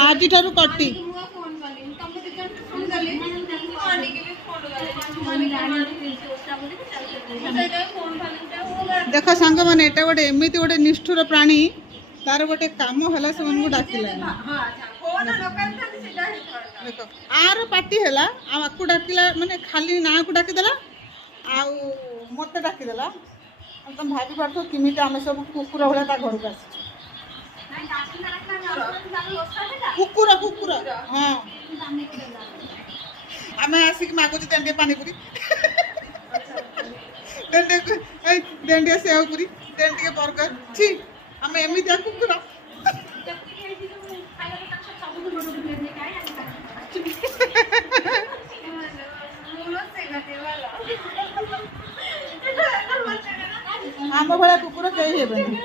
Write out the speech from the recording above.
आज ठारू कटी देख सांग मैंने एटा गोटे एमती गोटे निष्ठुर प्राणी तार गोटे काम है से डाकिला देख आर पार्टी है आपको डाकिला माने खाली ना को डाकिदेला आउ मत डाकिदेला तुम भाभी पार्थ किमी आम सब कुकुर भाया घर को आस कुकुर कुकुर हाँ आम आसिक मागुच तेंटे पानीपुरी तेंटे सेवपुरी तेंटे बर्गर छी आम एमती कुकुर आम भाया कुकुर कहीं हेबेनी